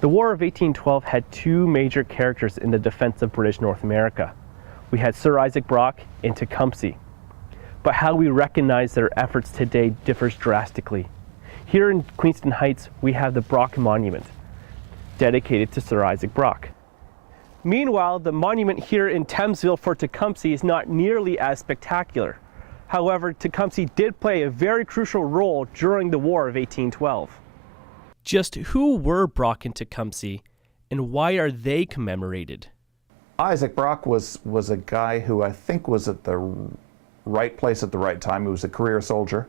The War of 1812 had two major characters in the defense of British North America. We had Sir Isaac Brock and Tecumseh. But how we recognize their efforts today differs drastically. Here in Queenston Heights, we have the Brock Monument, dedicated to Sir Isaac Brock. Meanwhile, the monument here in Thamesville for Tecumseh is not nearly as spectacular. However, Tecumseh did play a very crucial role during the War of 1812. Just who were Brock and Tecumseh, and why are they commemorated? Isaac Brock was a guy who I think was at the right place at the right time. He was a career soldier,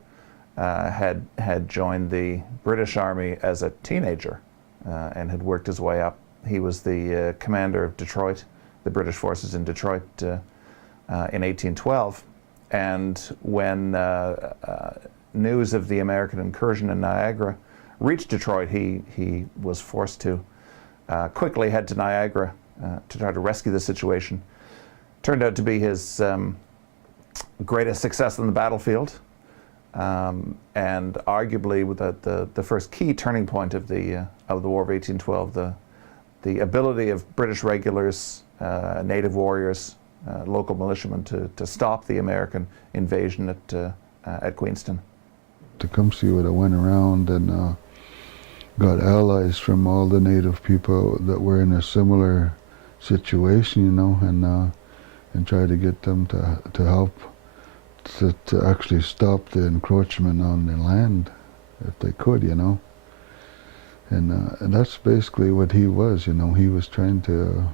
had joined the British Army as a teenager and had worked his way up. He was the commander of Detroit, the British forces in Detroit in 1812. And when news of the American incursion in Niagara reached Detroit, he was forced to quickly head to Niagara to try to rescue the situation. Turned out to be his greatest success on the battlefield, and arguably the first key turning point of the War of 1812, the ability of British regulars, native warriors, local militiamen to stop the American invasion at Queenston. Tecumseh would have went around and got allies from all the native people that were in a similar situation, you know, and try to get them to help to actually stop the encroachment on the land if they could, you know. And that's basically what he was, you know. He was trying to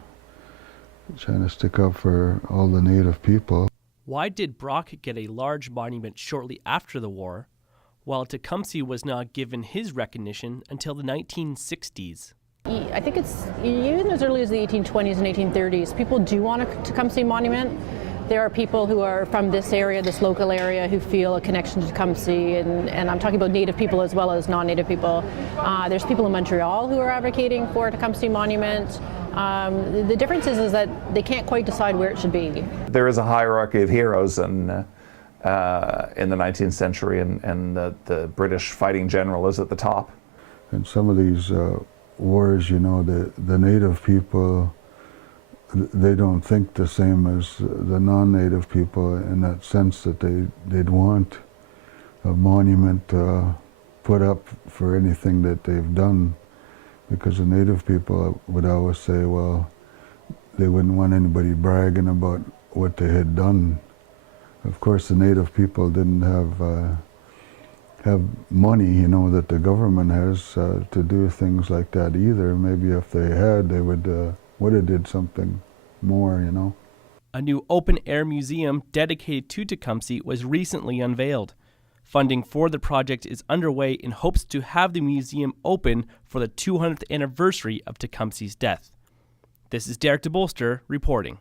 stick up for all the native people. Why did Brock get a large monument shortly after the war, while Tecumseh was not given his recognition until the 1960s? I think it's even as early as the 1820s and 1830s, people do want a Tecumseh monument. There are people who are from this area, this local area, who feel a connection to Tecumseh, and I'm talking about Native people as well as non-Native people. There's people in Montreal who are advocating for a Tecumseh monument. The difference is that they can't quite decide where it should be. There is a hierarchy of heroes in the 19th century, and the British fighting general is at the top. And some of these wars, you know, the native people, they don't think the same as the non-native people in that sense that they'd want a monument put up for anything that they've done, because the native people would always say, well, they wouldn't want anybody bragging about what they had done. Of course, the native people didn't have money, you know, that the government has to do things like that either. Maybe if they had, they would have did something more, you know. A new open-air museum dedicated to Tecumseh was recently unveiled. Funding for the project is underway in hopes to have the museum open for the 200th anniversary of Tecumseh's death. This is Derrick DeBolster reporting.